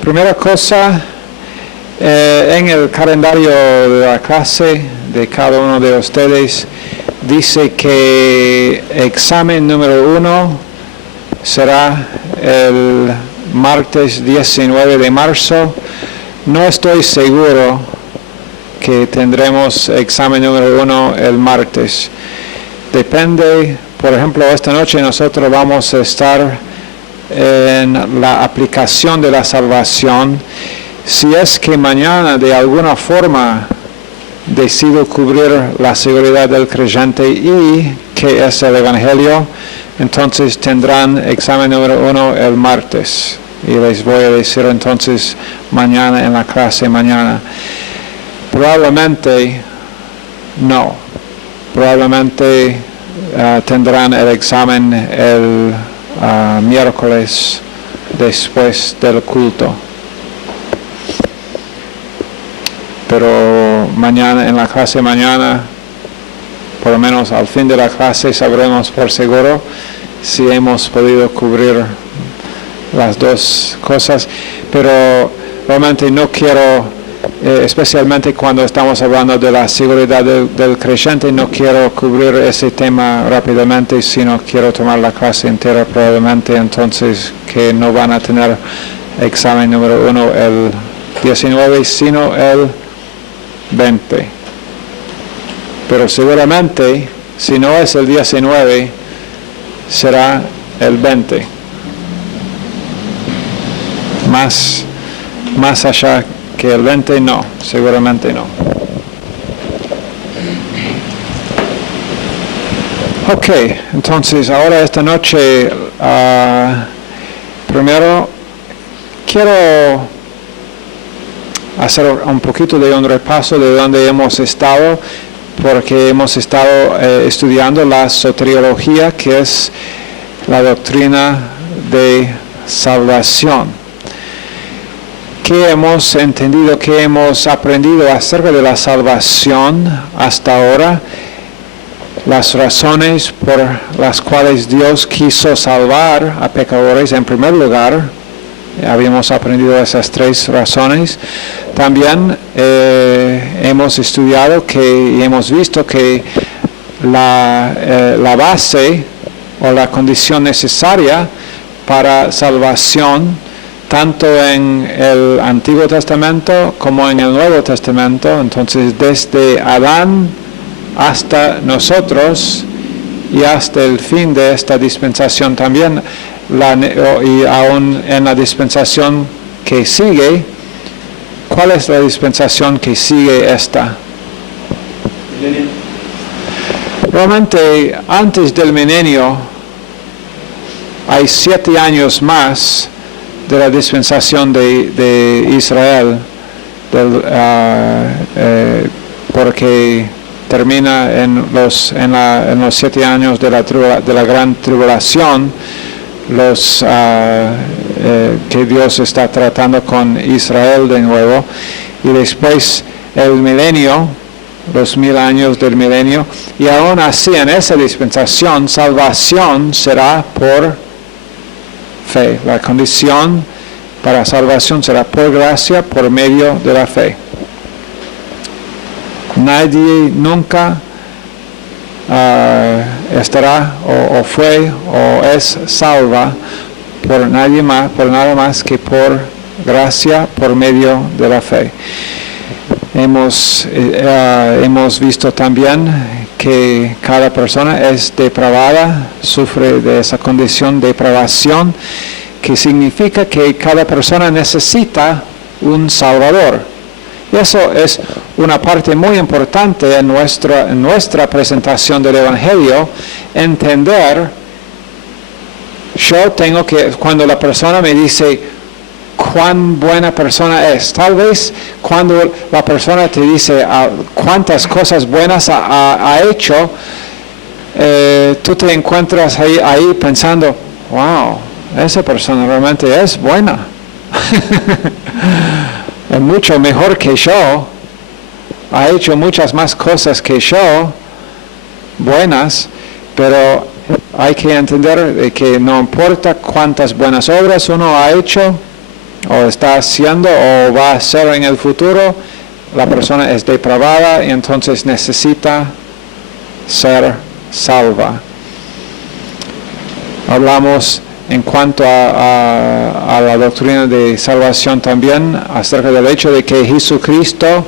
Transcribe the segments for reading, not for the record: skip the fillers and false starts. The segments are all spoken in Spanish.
Primera cosa, en el calendario de la clase de cada uno de ustedes dice que examen número 1 será el martes 19 de marzo. No estoy seguro que tendremos examen número 1 el martes. Depende, por ejemplo, esta noche nosotros vamos a estar en la aplicación de la salvación. Si es que mañana de alguna forma decido cubrir la seguridad del creyente y que es el Evangelio, entonces tendrán examen número 1 el martes. Y les voy a decir entonces mañana en la clase mañana. Probablemente no. Probablemente tendrán el examen el miércoles después del culto. Pero mañana, en la clase mañana, por lo menos al fin de la clase, sabremos por seguro si hemos podido cubrir las dos cosas. Pero realmente no quiero, especialmente cuando estamos hablando de la seguridad del creyente, no quiero cubrir ese tema rápidamente, sino quiero tomar la clase entera probablemente, entonces que no van a tener examen número 1 el 19, sino el 20. Pero seguramente, si no es el 19, será el 20. Más allá que el 20 no, seguramente no. Ok, entonces ahora esta noche, primero quiero hacer un poquito de un repaso de donde hemos estado, porque hemos estado estudiando la soteriología, que es la doctrina de salvación. ¿Qué hemos entendido, qué hemos aprendido acerca de la salvación hasta ahora? Las razones por las cuales Dios quiso salvar a pecadores en primer lugar. Habíamos aprendido esas 3 razones. También hemos estudiado y hemos visto que la base o la condición necesaria para salvación, tanto en el Antiguo Testamento como en el Nuevo Testamento, entonces desde Adán hasta nosotros y hasta el fin de esta dispensación también, y aún en la dispensación que sigue. ¿Cuál es la dispensación que sigue esta? Realmente antes del milenio hay 7 años más de la dispensación de Israel, porque termina en los 7 años de la gran tribulación, que Dios está tratando con Israel de nuevo, y después el milenio, los 1000 años del milenio, y aún así en esa dispensación salvación será por fe. La condición para salvación será por gracia, por medio de la fe. Nadie nunca estará o fue o es salva por nada más que por gracia, por medio de la fe. Hemos visto también que cada persona es depravada, sufre de esa condición de depravación, que significa que cada persona necesita un Salvador. Y eso es una parte muy importante en nuestra presentación del Evangelio, entender. Yo tengo que, cuando la persona me dice cuán buena persona es, tal vez cuando la persona te dice cuántas cosas buenas ha hecho, tú te encuentras ahí pensando, wow, esa persona realmente es buena. Es mucho mejor que yo, ha hecho muchas más cosas que yo, buenas, pero hay que entender que no importa cuántas buenas obras uno ha hecho, o está haciendo o va a hacer en el futuro, la persona es depravada y entonces necesita ser salva. Hablamos en cuanto a la doctrina de salvación también acerca del hecho de que Jesucristo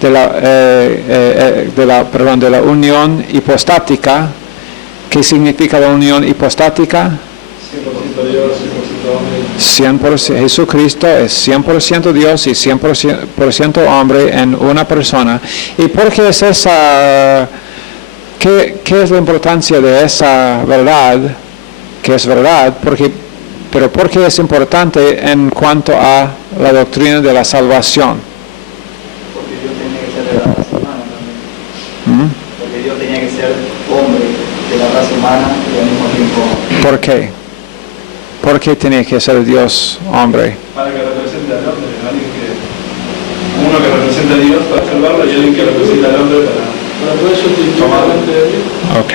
de la unión hipostática. ¿Qué significa la unión hipostática? 100% Dios, 100% hombre. 100%, Jesucristo es 100% Dios y 100% hombre en una persona. ¿Y por qué es esa? ¿Qué es la importancia de esa verdad? Que es verdad, pero ¿por qué es importante en cuanto a la doctrina de la salvación? Porque Dios tenía que ser de la raza humana también. Porque Dios tenía que ser hombre de la raza humana y al mismo tiempo. ¿Por qué? ¿Por qué tenía que ser Dios hombre? Para que represente al hombre, alguien uno que representa a Dios para salvarlo y alguien que representa al hombre para poder tomar delante de Dios. Ok.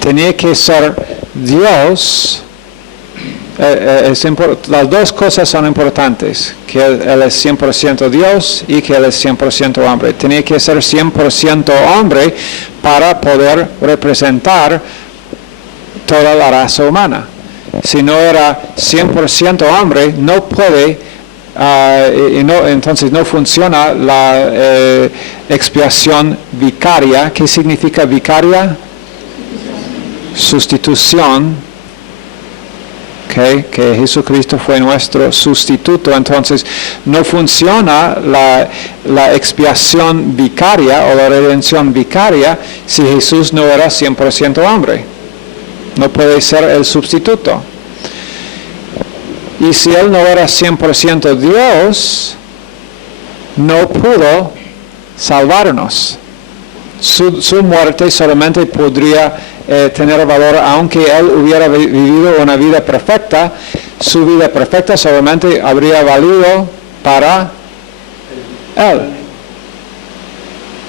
Tenía que ser Dios. Las dos cosas son importantes, que Él es 100% Dios y que Él es 100% hombre. Tenía que ser 100% hombre para poder representar toda la raza humana. Si no era 100% hombre, no puede, entonces no funciona la expiación vicaria. ¿Qué significa vicaria? Sustitución. Okay, que Jesucristo fue nuestro sustituto, entonces no funciona la expiación vicaria o la redención vicaria si Jesús no era 100% hombre. No puede ser el sustituto. Y si Él no era 100% Dios, no pudo salvarnos. Su muerte solamente podría tener valor, aunque Él hubiera vivido una vida perfecta. Su vida perfecta solamente habría valido para Él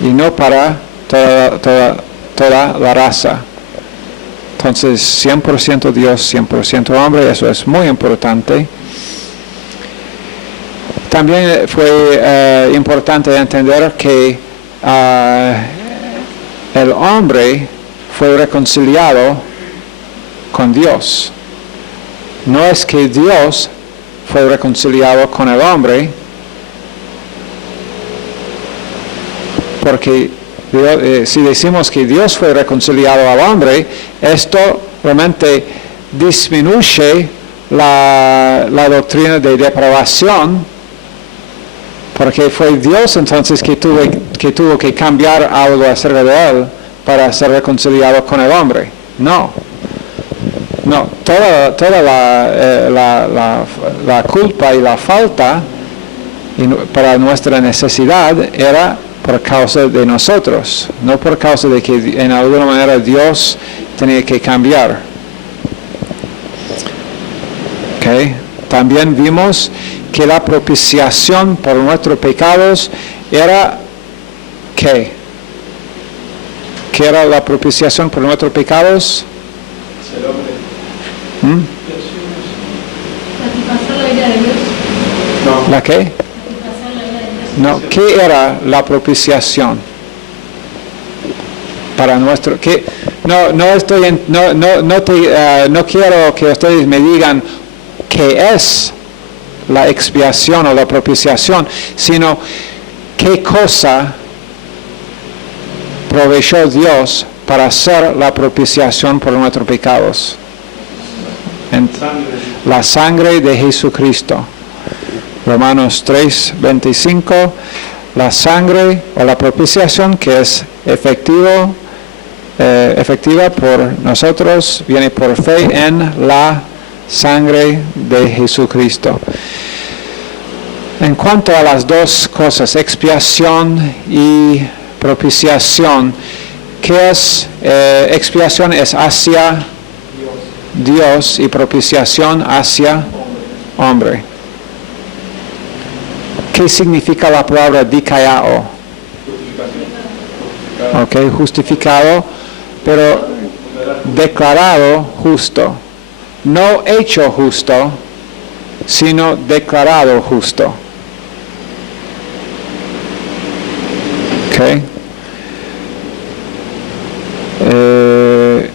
y no para toda la raza. Entonces 100% Dios, 100% hombre, eso es muy importante. También fue importante entender que el hombre fue reconciliado con Dios. No es que Dios fue reconciliado con el hombre, porque si decimos que Dios fue reconciliado al hombre, esto realmente disminuye la doctrina de depravación, porque fue Dios entonces que tuvo que cambiar algo acerca de Él para ser reconciliado con el hombre. No, toda la culpa y la falta para nuestra necesidad era por causa de nosotros, no por causa de que en alguna manera Dios tenía que cambiar. Okay. También vimos que la propiciación por nuestros pecados era ¿qué? ¿Qué era la propiciación por nuestros pecados? Ser hombre. ¿Satisfacer la ira de Dios? No. ¿La qué? ¿Satisfacer la ira de Dios? No, ¿qué era la propiciación para nuestro? ¿Qué? No quiero que ustedes me digan qué es la expiación o la propiciación, sino qué cosa proveyó Dios para hacer la propiciación por nuestros pecados. La sangre de Jesucristo. Romanos 3:25, la sangre o la propiciación que es efectiva por nosotros, viene por fe en la sangre de Jesucristo. En cuanto a las dos cosas, expiación y propiciación, ¿qué es? Expiación es hacia Dios y propiciación hacia hombre. ¿Qué significa la palabra dikaiao? Okay, justificado, pero declarado justo. No hecho justo, sino declarado justo. Okay.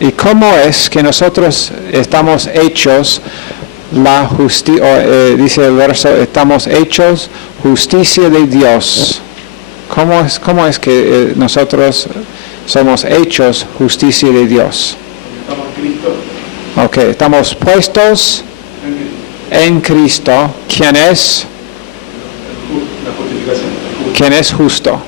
¿Y cómo es que nosotros estamos hechos la justicia? Dice el verso, estamos hechos justicia de Dios. ¿Cómo es que nosotros somos hechos justicia de Dios? Estamos en Cristo. Ok, estamos puestos en Cristo. ¿Quién es? La justificación. ¿Quién es justo?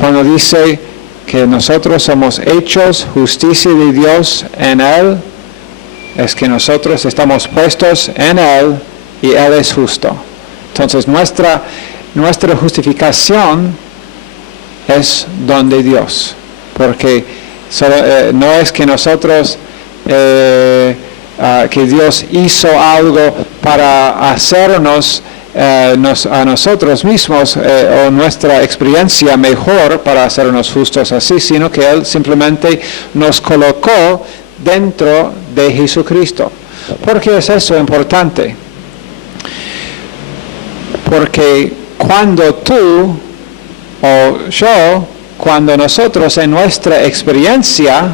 Cuando dice que nosotros somos hechos justicia de Dios en Él, es que nosotros estamos puestos en Él y Él es justo. Entonces nuestra justificación es don de Dios, porque no es que nosotros, que Dios hizo algo para hacernos a nosotros mismos o nuestra experiencia mejor para hacernos justos así, sino que Él simplemente nos colocó dentro de Jesucristo. ¿Por qué es eso importante? Porque cuando tú o yo, cuando nosotros en nuestra experiencia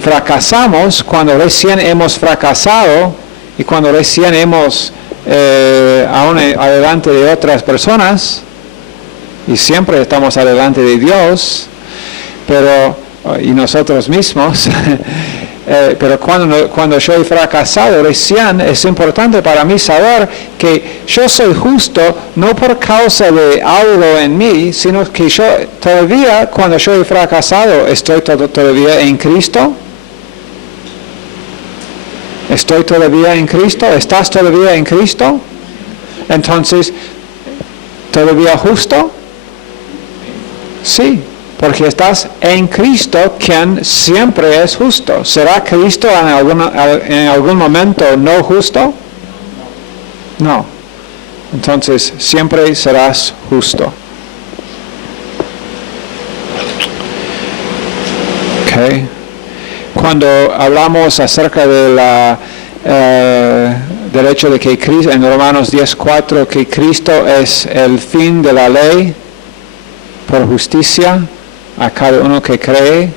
fracasamos, cuando recién hemos fracasado y cuando recién hemos aún adelante de otras personas, y siempre estamos adelante de Dios, y nosotros mismos, pero cuando yo he fracasado recién, es importante para mí saber que yo soy justo no por causa de algo en mí, sino que yo todavía, cuando yo he fracasado, estoy todavía en Cristo. ¿Estoy todavía en Cristo? ¿Estás todavía en Cristo? Entonces, ¿todavía justo? Sí, porque estás en Cristo, quien siempre es justo. ¿Será Cristo en algún momento no justo? No. Entonces, siempre serás justo. Okay. Cuando hablamos acerca de del hecho de que Cristo, en Romanos 10:4, que Cristo es el fin de la ley por justicia a cada uno que cree,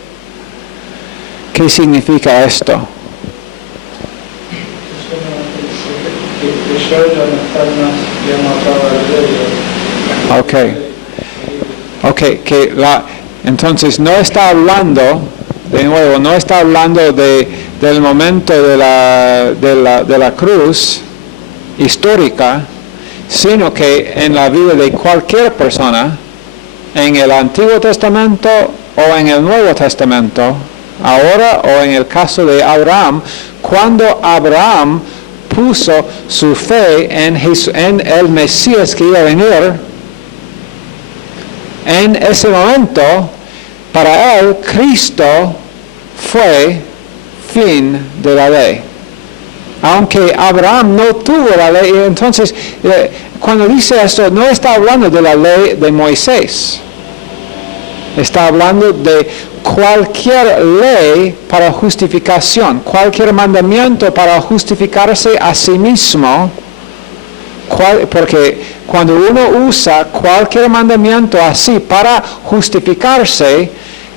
¿qué significa esto? Entonces no está hablando, de nuevo, no está hablando del momento de la cruz histórica, sino que en la vida de cualquier persona, en el Antiguo Testamento o en el Nuevo Testamento, ahora o en el caso de Abraham, cuando Abraham puso su fe en el Mesías que iba a venir, en ese momento, para él, Cristo fue fin de la ley. Aunque Abraham no tuvo la ley, entonces, cuando dice esto, no está hablando de la ley de Moisés. Está hablando de cualquier ley para justificación, cualquier mandamiento para justificarse a sí mismo, porque cuando uno usa cualquier mandamiento así para justificarse,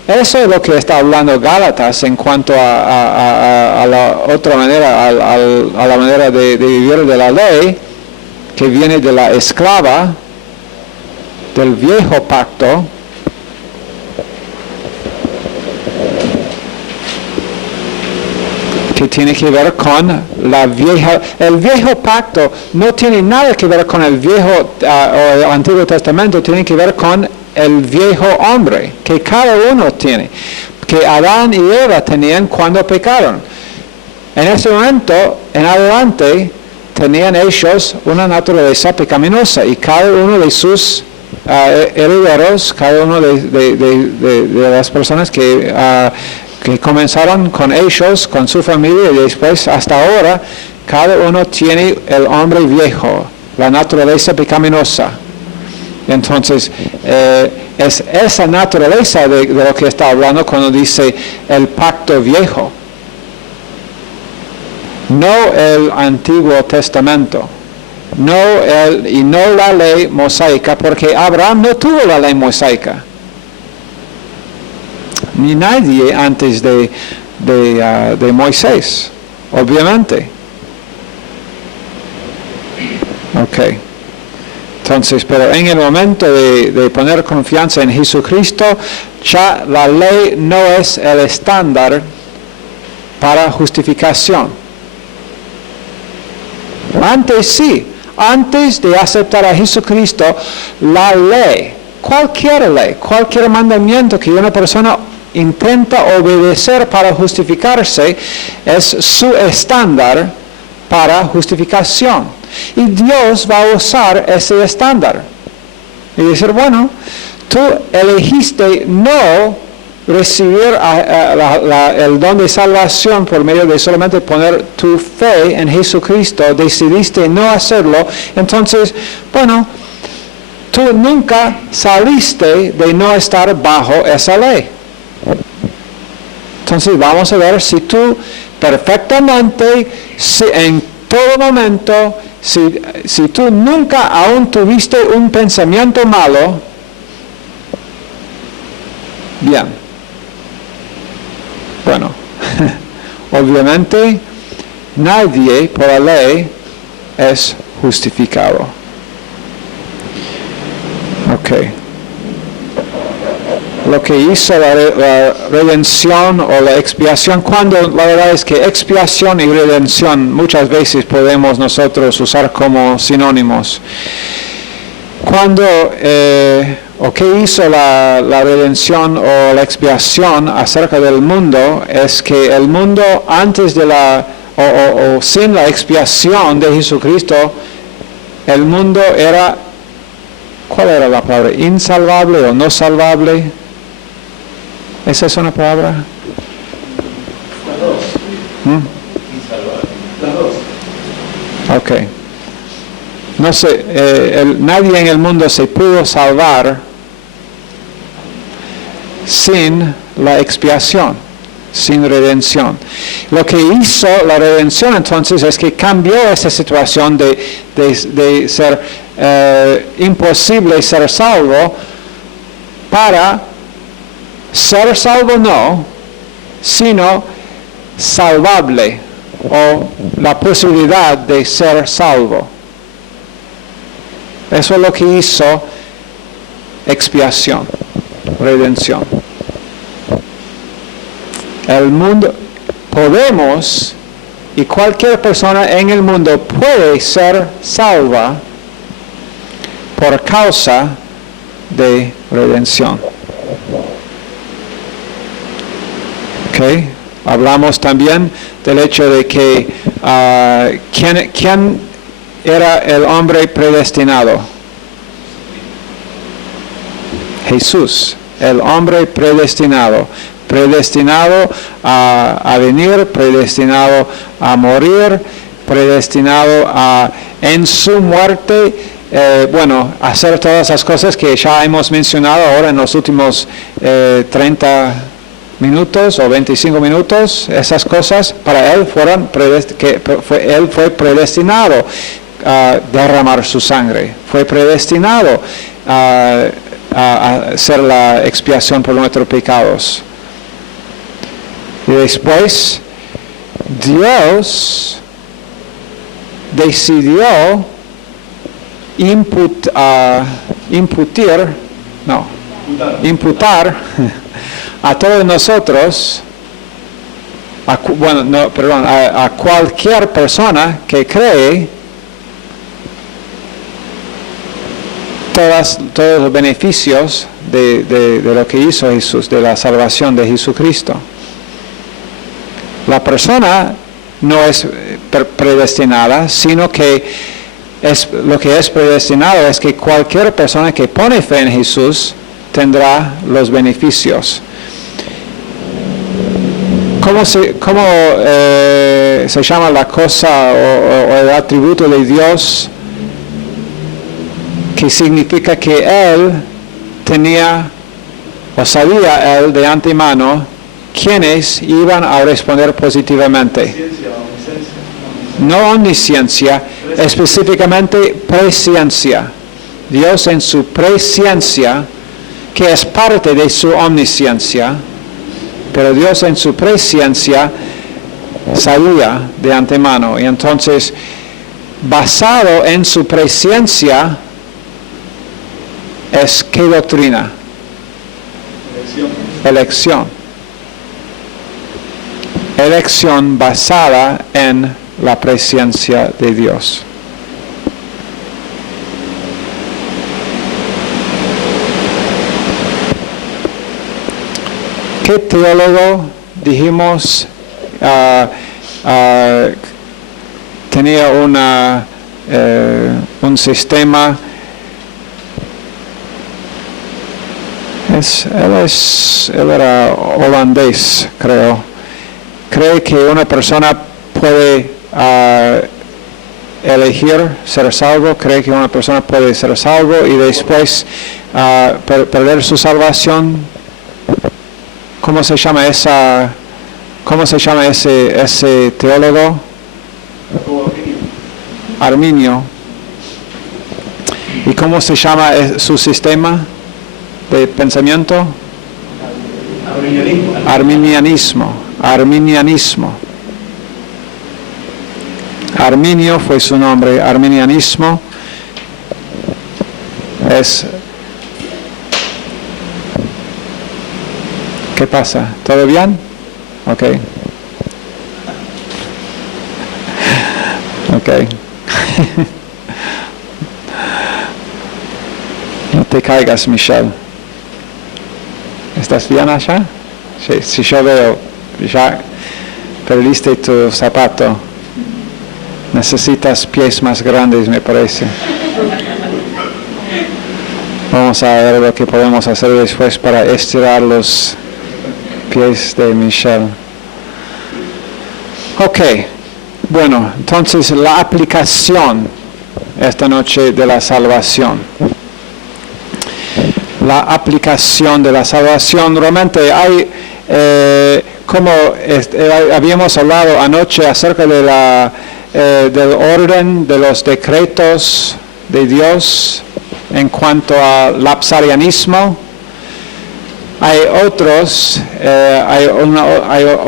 eso es lo que está hablando Gálatas en cuanto a la otra manera, a la manera de vivir de la ley, que viene de la esclava, del viejo pacto. Que tiene que ver con el viejo pacto no tiene nada que ver con el viejo o el Antiguo Testamento, tiene que ver con el viejo hombre que cada uno tiene, que Adán y Eva tenían cuando pecaron. En ese momento, en adelante, tenían ellos una naturaleza pecaminosa y cada uno de sus herederos, cada uno de las personas que comenzaron con ellos, con su familia, y después hasta ahora, cada uno tiene el hombre viejo, la naturaleza pecaminosa. Entonces, es esa naturaleza de lo que está hablando cuando dice el pacto viejo. no el Antiguo Testamento, y no la ley mosaica, porque Abraham no tuvo la ley mosaica, ni nadie antes de Moisés, obviamente. Ok. Entonces, pero en el momento de poner confianza en Jesucristo, ya la ley no es el estándar para justificación. Antes sí, antes de aceptar a Jesucristo, la ley, cualquier mandamiento que una persona intenta obedecer para justificarse, es su estándar para justificación. Y Dios va a usar ese estándar. Y decir, bueno, tú elegiste no recibir el don de salvación por medio de solamente poner tu fe en Jesucristo, decidiste no hacerlo, entonces, bueno, tú nunca saliste de no estar bajo esa ley. Entonces vamos a ver si tú perfectamente, en todo momento, si tú nunca aún tuviste un pensamiento malo, bien. Bueno, obviamente nadie por la ley es justificado. Ok. Lo que hizo la redención o la expiación, cuando la verdad es que expiación y redención muchas veces podemos nosotros usar como sinónimos. Cuando, o qué hizo la redención o la expiación acerca del mundo, es que el mundo antes de o sin la expiación de Jesucristo, el mundo era, ¿cuál era la palabra? ¿Insalvable o no salvable? ¿Esa es una palabra? Las dos. Insalvable. Las dos. Ok. No sé, nadie en el mundo se pudo salvar sin la expiación, sin redención. Lo que hizo la redención entonces es que cambió esa situación de ser imposible ser salvo para ser salvo no, sino salvable o la posibilidad de ser salvo. Eso es lo que hizo expiación, redención. El mundo, podemos, y cualquier persona en el mundo puede ser salva por causa de redención. ¿Ok? Hablamos también del hecho de que ¿quién era el hombre predestinado? Jesús, el hombre predestinado a venir, predestinado a morir, predestinado a en su muerte, hacer todas las cosas que ya hemos mencionado ahora en los últimos 30 minutos o 25 minutos. Esas cosas para él él fue predestinado a derramar su sangre, fue predestinado a hacer la expiación por nuestros pecados. Y después Dios decidió imputar a todos nosotros, a cualquier persona que cree, todos los beneficios de lo que hizo Jesús, de la salvación de Jesucristo. La persona no es predestinada, sino que lo que es predestinado es que cualquier persona que pone fe en Jesús tendrá los beneficios. ¿Cómo se llama la cosa o el atributo de Dios que significa que Él tenía o sabía Él de antemano quienes iban a responder positivamente? no omnisciencia, específicamente presciencia. Dios en su presciencia, que es parte de su omnisciencia, pero Dios en su presciencia sabía de antemano. Y entonces, basado en su presciencia, es ¿qué doctrina? Elección. Elección basada en la presencia de Dios. ¿Qué teólogo dijimos tenía un sistema? Él era holandés, creo. Cree que una persona puede elegir ser salvo, cree que una persona puede ser salvo y después perder su salvación. ¿Cómo se llama ese teólogo? Arminio. ¿Y cómo se llama su sistema de pensamiento? Arminianismo. Arminio fue su nombre. Arminianismo es... ¿Qué pasa? ¿Todo bien? Ok. Ok. No te caigas, Michelle. ¿Estás bien allá? Sí, si yo veo, ya perdiste tu zapato. Necesitas pies más grandes, me parece. Vamos a ver lo que podemos hacer después para estirar los pies de Michelle. Ok, bueno, entonces la aplicación esta noche de la salvación. La aplicación de la salvación, realmente hay, como habíamos hablado anoche acerca de del orden de los decretos de Dios en cuanto al lapsarianismo. Hay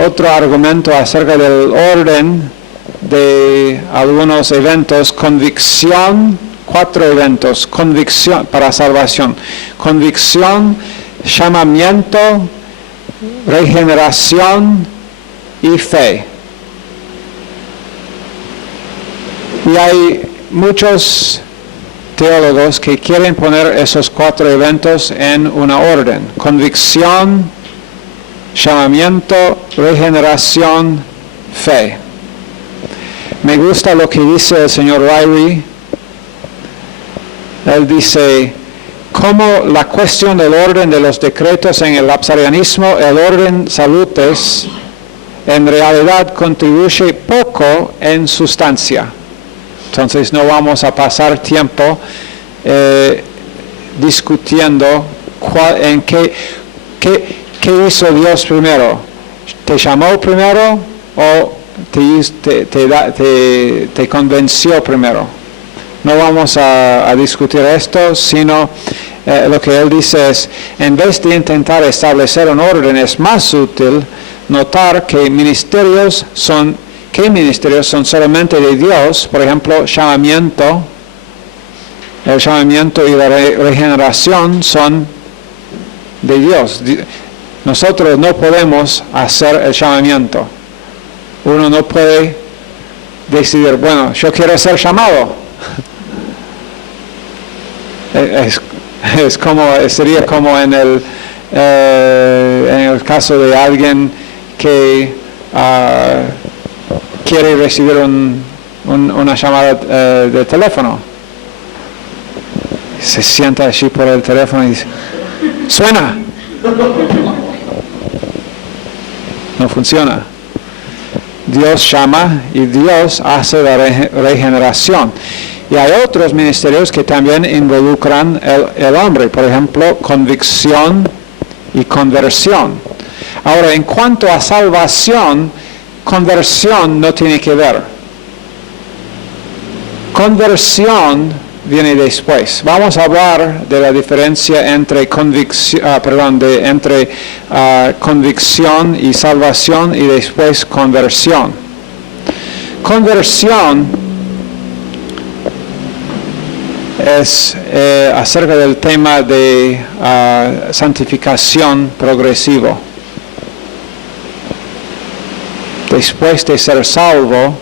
otro argumento acerca del orden de algunos eventos, convicción, 4 eventos, convicción para salvación, convicción, llamamiento, regeneración y fe. Y hay muchos teólogos que quieren poner esos 4 eventos en una orden: convicción, llamamiento, regeneración, fe. Me gusta lo que dice el señor Ryrie. Él dice, como la cuestión del orden de los decretos en el lapsarianismo, el orden salutis en realidad contribuye poco en sustancia. Entonces no vamos a pasar tiempo discutiendo en qué hizo Dios primero. ¿Te llamó primero o te convenció primero? No vamos a discutir esto, sino lo que él dice es, en vez de intentar establecer un orden, es más útil notar que ministerios son solamente de Dios. Por ejemplo, el llamamiento y la regeneración son de Dios. Nosotros no podemos hacer el llamamiento. Uno no puede decidir, bueno, yo quiero ser llamado. Sería como en el caso de alguien que quiere recibir una llamada de teléfono. Se sienta allí por el teléfono y dice, ¡suena! No funciona. Dios llama y Dios hace la regeneración. Y hay otros ministerios que también involucran el hombre, por ejemplo, convicción y conversión. Ahora, en cuanto a salvación, conversión no tiene que ver. Conversión viene después. Vamos a hablar de la diferencia entre convicción y salvación y después conversión. Conversión es acerca del tema de santificación progresivo. Después de ser salvo,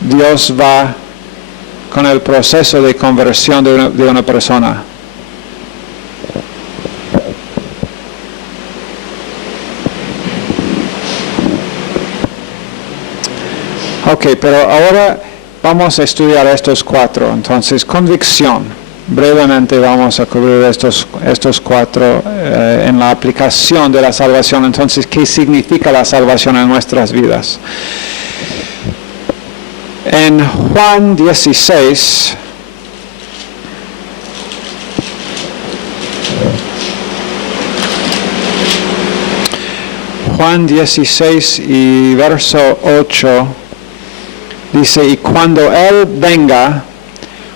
Dios va con el proceso de conversión de una persona. Ok, pero ahora vamos a estudiar estos cuatro. Entonces, convicción. Brevemente vamos a cubrir estos cuatro en la aplicación de la salvación. Entonces, ¿qué significa la salvación en nuestras vidas? En Juan 16, Juan 16 y verso 8, dice, y cuando Él venga,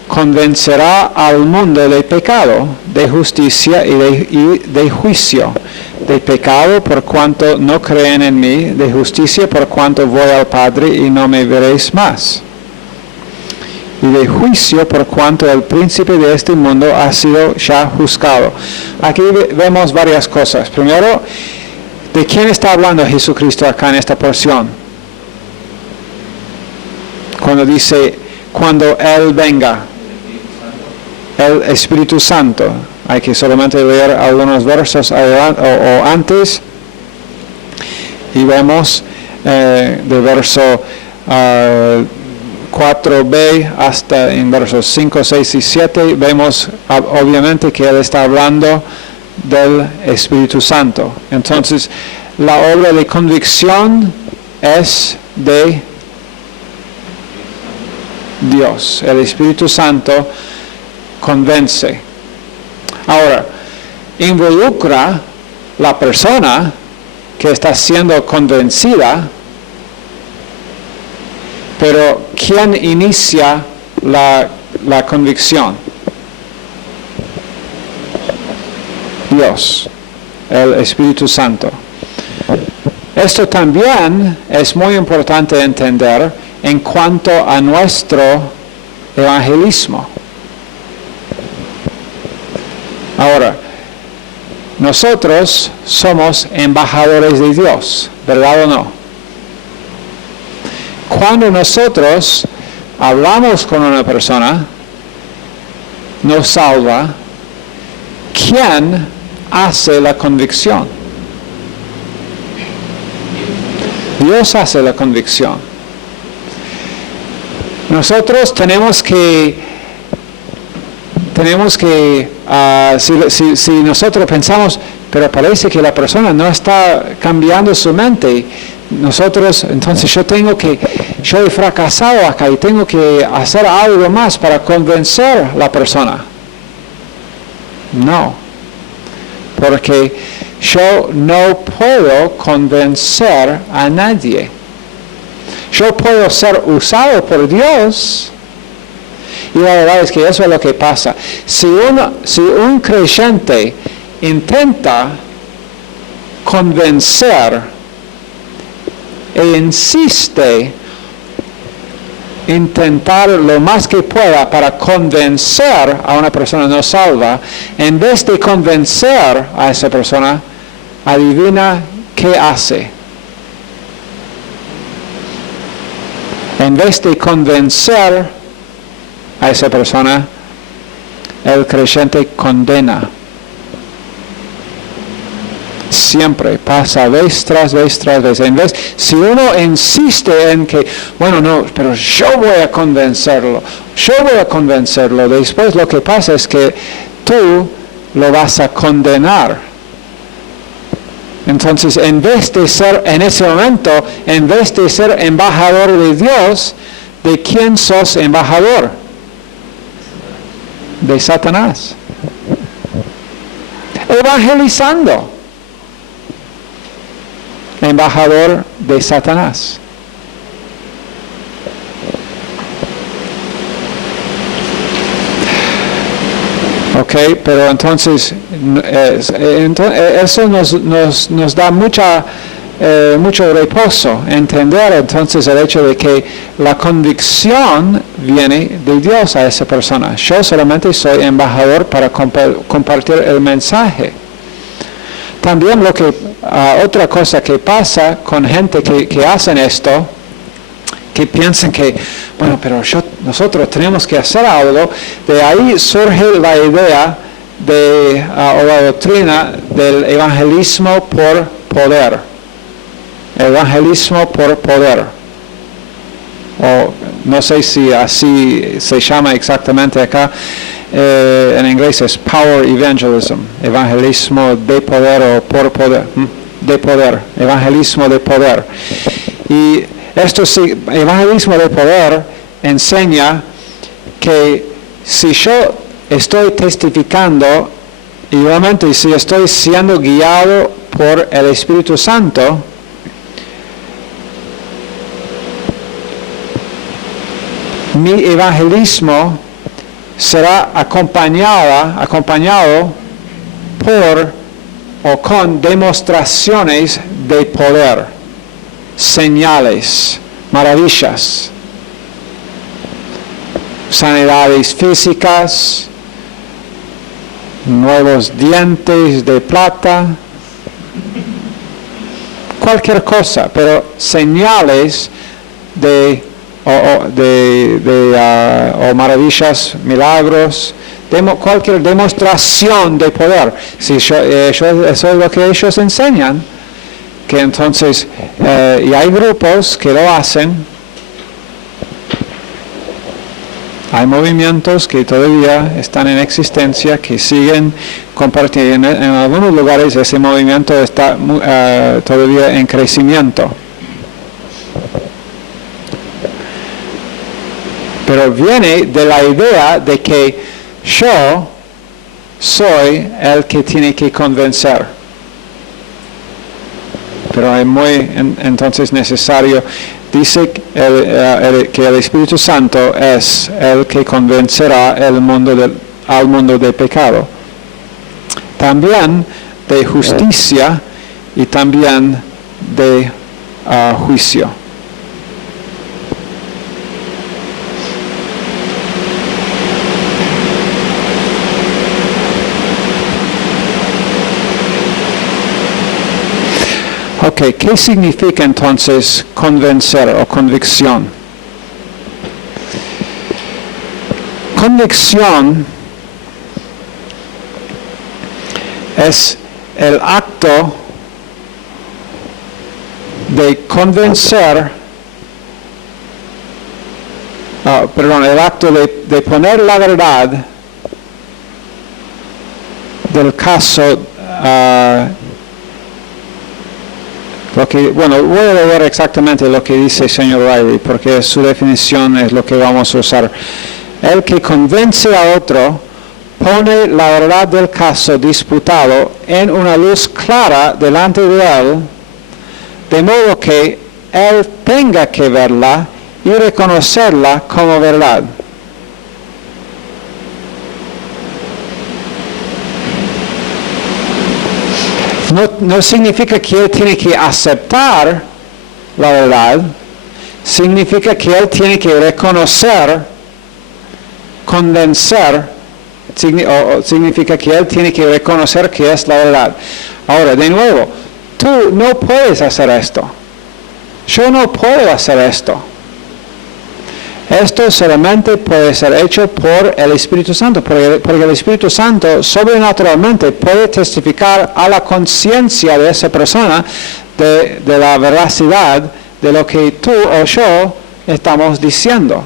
convencerá al mundo de pecado, de justicia y de juicio. De pecado por cuanto no creen en mí, de justicia por cuanto voy al Padre y no me veréis más. Y de juicio por cuanto el príncipe de este mundo ha sido ya juzgado. Aquí vemos varias cosas. Primero, ¿de quién está hablando Jesucristo acá en esta porción? Cuando dice, cuando Él venga, el Espíritu Santo. Hay que solamente leer algunos versos o antes y vemos de verso 4b hasta en versos 5, 6 y 7 vemos obviamente que Él está hablando del Espíritu Santo. Entonces, la obra de convicción es de Dios. El Espíritu Santo convence. Ahora, involucra la persona que está siendo convencida, pero ¿quién inicia la convicción? Dios, el Espíritu Santo. Esto también es muy importante entender en cuanto a nuestro evangelismo. Ahora, nosotros somos embajadores de Dios, ¿verdad o no? Cuando nosotros hablamos con una persona, nos salva, ¿quién hace la convicción? Dios hace la convicción. Nosotros tenemos que si nosotros pensamos, pero parece que la persona no está cambiando su mente, entonces yo he fracasado acá y tengo que hacer algo más para convencer a la persona. No, porque yo no puedo convencer a nadie. Yo puedo ser usado por Dios. Y la verdad es que eso es lo que pasa. Si un creyente intenta convencer e insiste intentar lo más que pueda para convencer a una persona no salva, en vez de convencer a esa persona, adivina qué hace. En vez de convencer a esa persona, el creyente condena. Siempre pasa vez tras vez tras vez. Si uno insiste en que, bueno, no, pero yo voy a convencerlo, después lo que pasa es que tú lo vas a condenar. Entonces, en ese momento, en vez de ser embajador de Dios, ¿de quién sos embajador? De Satanás. Evangelizando. Embajador de Satanás. Ok, pero entonces eso nos da mucho reposo, entender entonces el hecho de que la convicción viene de Dios a esa persona. Yo solamente soy embajador para compartir el mensaje. También otra cosa que pasa con gente que hacen esto, que piensan que, bueno, pero nosotros tenemos que hacer algo, de ahí surge la idea o la doctrina del evangelismo por poder. Evangelismo por poder. O no sé si así se llama exactamente acá. En inglés es power evangelism. Evangelismo de poder o por poder. De poder. Evangelismo de poder. Y esto sí, evangelismo de poder enseña que si yo estoy testificando, igualmente si estoy siendo guiado por el Espíritu Santo, mi evangelismo será acompañado por o con demostraciones de poder, señales, maravillas, sanidades físicas, nuevos dientes de plata, cualquier cosa, pero señales o maravillas, milagros, cualquier demostración de poder. Si eso es lo que ellos enseñan, que entonces, y hay grupos que lo hacen, hay movimientos que todavía están en existencia, que siguen compartiendo. En algunos lugares ese movimiento está todavía en crecimiento. Pero viene de la idea de que yo soy el que tiene que convencer. Pero es muy entonces necesario, dice que el Espíritu Santo es el que convencerá al mundo de pecado. También de justicia y también de juicio. Ok, ¿qué significa entonces convencer o convicción? Convicción es el acto de convencer, el acto de poner la verdad del caso. Voy a leer exactamente lo que dice el señor Riley, porque su definición es lo que vamos a usar. El que convence a otro pone la verdad del caso disputado en una luz clara delante de él, de modo que él tenga que verla y reconocerla como verdad. No significa que él tiene que aceptar la verdad, significa que él tiene que reconocer, convencer, significa que él tiene que reconocer que es la verdad. Ahora, de nuevo, tú no puedes hacer esto. Yo no puedo hacer esto. Esto solamente puede ser hecho por el Espíritu Santo, porque el Espíritu Santo sobrenaturalmente puede testificar a la conciencia de esa persona de la veracidad de lo que tú o yo estamos diciendo.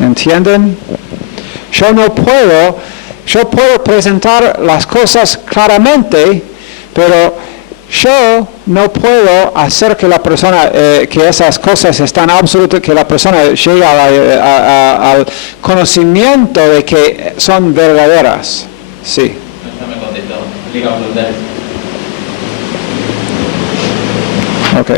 ¿Entienden? Yo puedo presentar las cosas claramente, pero yo no puedo hacer que la persona, que esas cosas están absolutas, que la persona llegue al conocimiento de que son verdaderas. Sí. Ok.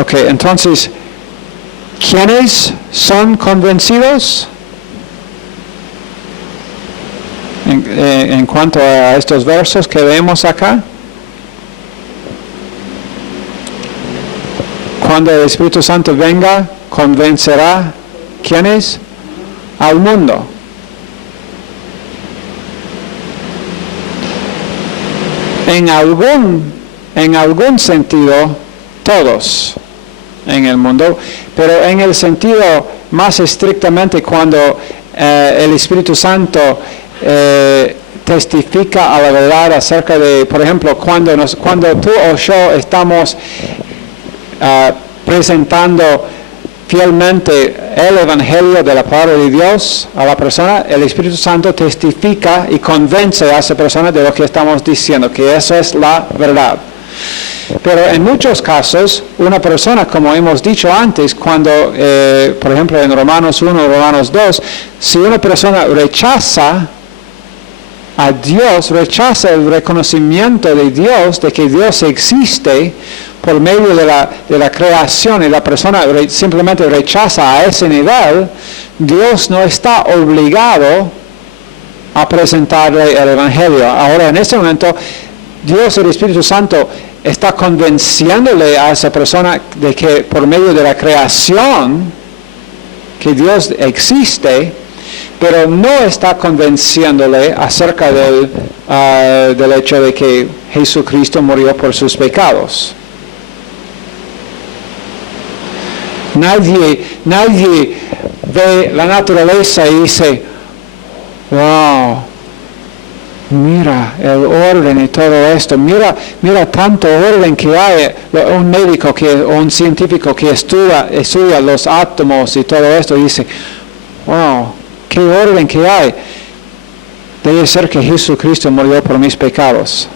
Ok, entonces, ¿Quiénes son convencidos? En cuanto a estos versos que vemos acá. Cuando el Espíritu Santo venga, convencerá, ¿quiénes? Al mundo. En algún sentido, todos en el mundo, pero en el sentido más estrictamente cuando el Espíritu Santo testifica a la verdad acerca de, por ejemplo, cuando tú o yo estamos presentando fielmente el Evangelio de la palabra de Dios a la persona, el Espíritu Santo testifica y convence a esa persona de lo que estamos diciendo, que eso es la verdad. Pero en muchos casos, una persona, como hemos dicho antes, cuando, por ejemplo, en Romanos 1, Romanos 2, si una persona rechaza a Dios, rechaza el reconocimiento de Dios, de que Dios existe por medio de la creación, y la persona simplemente rechaza a ese nivel, Dios no está obligado a presentarle el Evangelio. Ahora, en este momento, Dios, el Espíritu Santo, está convenciéndole a esa persona de que por medio de la creación, que Dios existe, pero no está convenciéndole acerca del hecho de que Jesucristo murió por sus pecados. Nadie ve la naturaleza y dice, wow, mira el orden y todo esto, mira tanto orden que hay. Un médico o un científico que estudia los átomos y todo esto dice, wow, qué orden que hay. Debe ser que Jesucristo murió por mis pecados.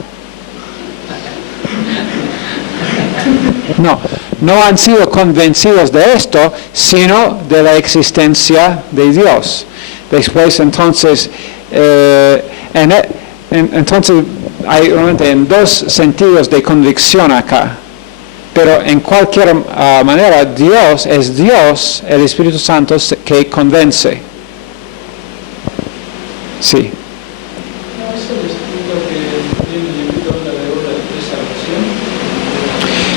No han sido convencidos de esto, sino de la existencia de Dios. Después, entonces, entonces hay realmente en dos sentidos de convicción acá. Pero en cualquier manera, Dios es Dios, el Espíritu Santo que convence. Sí.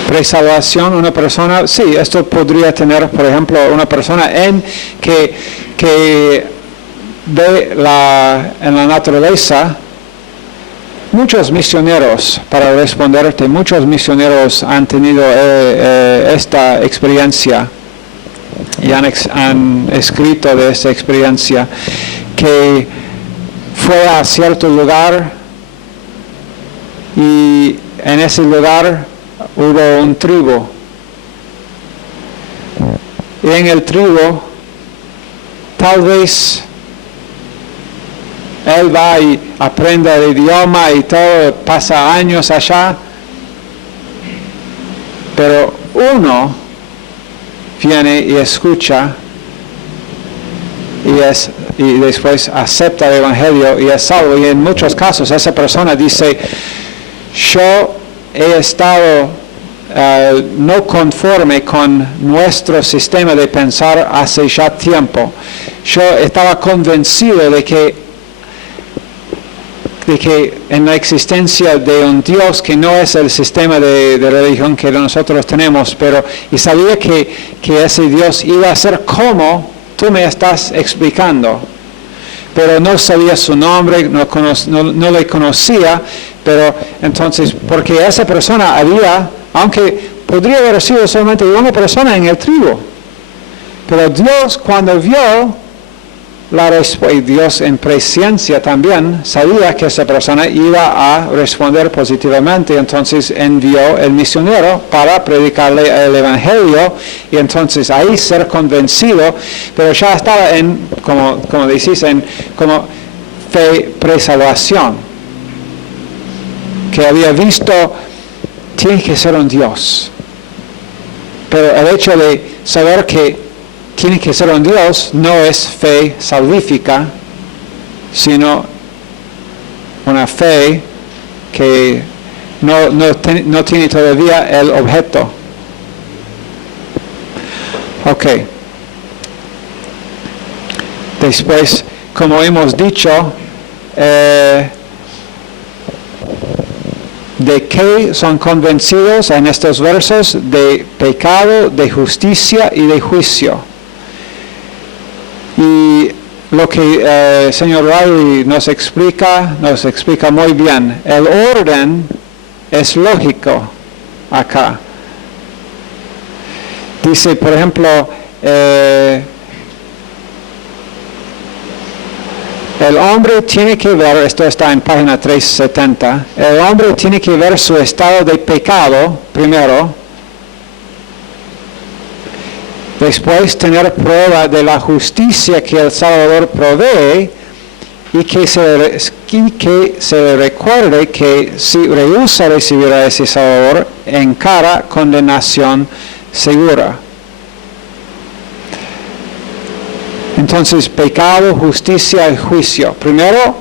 Presalvación, una persona, sí, esto podría tener, por ejemplo, una persona que ve en la naturaleza. Muchos misioneros, para responderte, muchos misioneros han tenido esta experiencia y han escrito de esta experiencia, que fue a cierto lugar y en ese lugar hubo un tribu. Y en el tribu, tal vez él va y aprende el idioma y todo, pasa años allá, pero uno viene y escucha y después acepta el Evangelio y es salvo. Y en muchos casos esa persona dice, yo he estado no conforme con nuestro sistema de pensar hace ya tiempo. Yo estaba convencido de que en la existencia de un Dios que no es el sistema de religión que nosotros tenemos, y sabía que ese Dios iba a ser como tú me estás explicando, pero no sabía su nombre, no le conocía, pero entonces, porque esa persona aunque podría haber sido solamente una persona en el tribu, pero Dios cuando vio y Dios en presencia también sabía que esa persona iba a responder positivamente, entonces envió el misionero para predicarle el Evangelio y entonces ahí ser convencido, pero ya estaba como decís, como fe presalvación, que había visto, tiene que ser un Dios, pero el hecho de saber que tiene que ser un Dios no es fe salvífica, sino una fe que no tiene todavía el objeto. Ok, Después, como hemos dicho, ¿de qué son convencidos en estos versos? De pecado, de justicia y de juicio. Y lo que el señor Riley nos explica muy bien. El orden es lógico acá. Dice, por ejemplo, el hombre tiene que ver, esto está en página 370, el hombre tiene que ver su estado de pecado primero, después tener prueba de la justicia que el Salvador provee y que se le recuerde que si rehúsa recibir a ese Salvador, encara condenación segura. Entonces, pecado, justicia y juicio. Primero,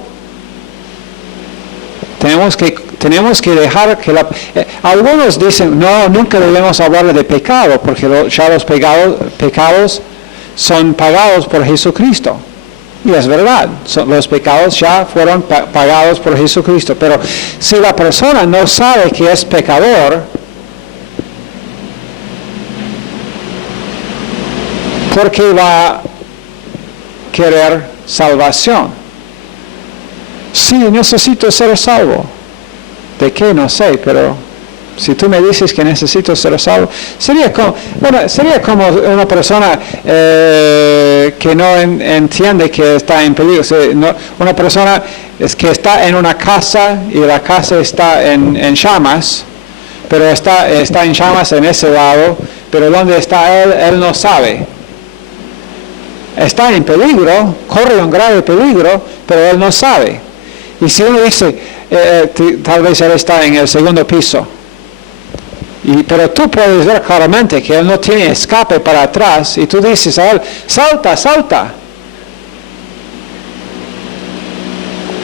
tenemos que dejar que algunos dicen, no, nunca debemos hablar de pecado, porque ya los pecados son pagados por Jesucristo. Y es verdad, los pecados ya fueron pagados por Jesucristo. Pero si la persona no sabe que es pecador, ¿por qué va a querer salvación? Sí, necesito ser salvo. ¿De qué? No sé, pero si tú me dices que necesito ser salvo, sería como una persona que no entiende que está en peligro. Una persona que está en una casa y la casa está en llamas, pero está en llamas en ese lado, pero donde está él no sabe. Está en peligro, corre un grave peligro, pero él no sabe. Y si uno dice, tal vez él está en el segundo piso, pero tú puedes ver claramente que él no tiene escape para atrás, y tú dices a él, salta, salta.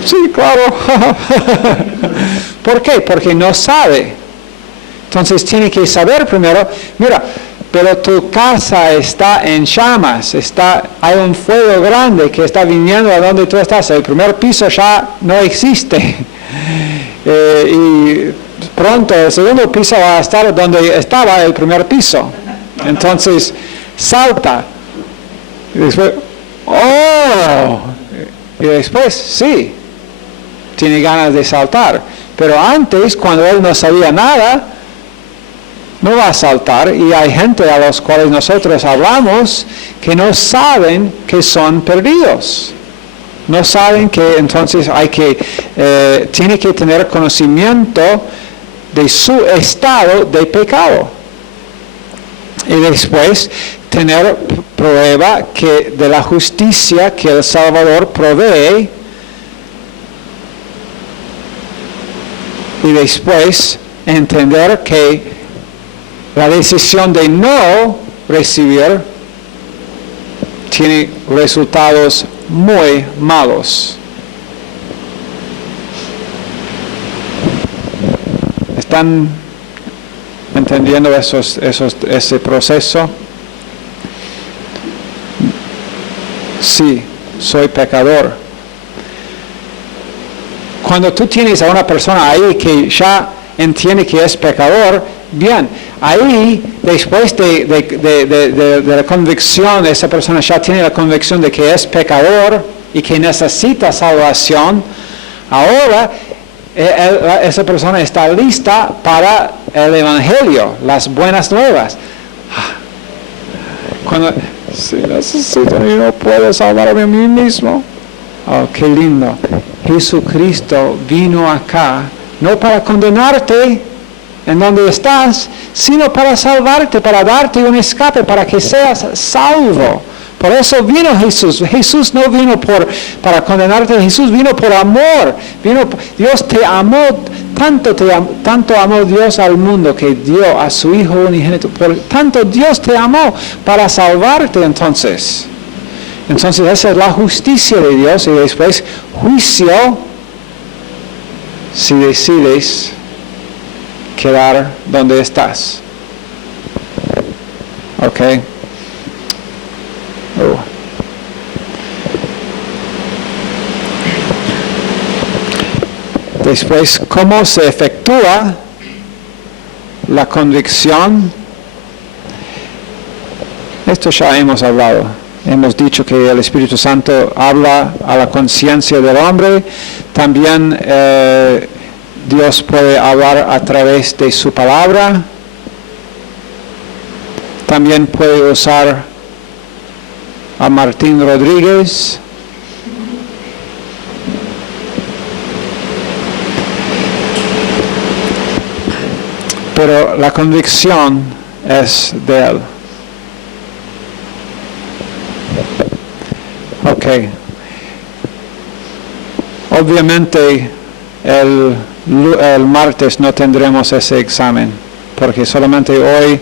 Sí, claro. ¿Por qué? Porque no sabe. Entonces tiene que saber primero, mira, pero tu casa está en llamas, hay un fuego grande que está viniendo a donde tú estás. El primer piso ya no existe. Y pronto el segundo piso va a estar donde estaba el primer piso. Entonces, salta. Y después, ¡oh! Y después, sí, tiene ganas de saltar. Pero antes, cuando él no sabía nada, no va a saltar, y hay gente a los cuales nosotros hablamos que no saben que son perdidos. No saben que entonces tiene que tener conocimiento de su estado de pecado. Y después tener prueba de la justicia que el Salvador provee. Y después entender que la decisión de no recibir tiene resultados muy malos. ¿Están entendiendo ese proceso? Sí, soy pecador. Cuando tú tienes a una persona ahí que ya entiende que es pecador, bien, ahí después de la convicción, esa persona ya tiene la convicción de que es pecador y que necesita salvación. Ahora esa persona está lista para el Evangelio, las buenas nuevas. Cuando si necesito y no puedo salvarme a mí mismo. Oh, qué lindo. Jesucristo vino acá no para condenarte en donde estás, sino para salvarte, para darte un escape, para que seas salvo. Por eso vino Jesús. Jesús no vino para condenarte, Jesús vino por amor. Dios te amó, tanto amó Dios al mundo que dio a su Hijo unigénito. Por tanto Dios te amó para salvarte entonces. Entonces esa es la justicia de Dios, y después juicio si decides quedar donde estás. ¿Ok? Después, ¿cómo se efectúa la convicción? Esto ya hemos hablado. Hemos dicho que el Espíritu Santo habla a la conciencia del hombre. También Dios puede hablar a través de su palabra. También puede usar a Martín Rodríguez. Pero la convicción es de Él. Ok. Obviamente el martes no tendremos ese examen, porque solamente hoy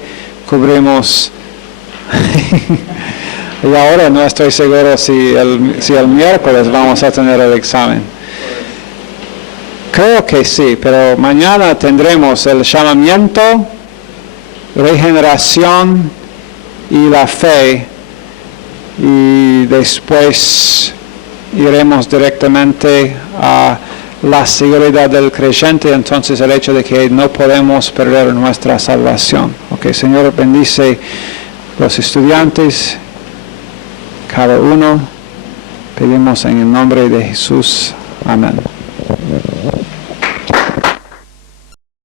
cubrimos y ahora no estoy seguro si el miércoles vamos a tener el examen. Creo que sí, pero mañana tendremos el llamamiento, regeneración y la fe, y después iremos directamente a la seguridad del creyente, entonces el hecho de que no podemos perder nuestra salvación. Ok, Señor, bendice los estudiantes, cada uno, pedimos en el nombre de Jesús. Amén.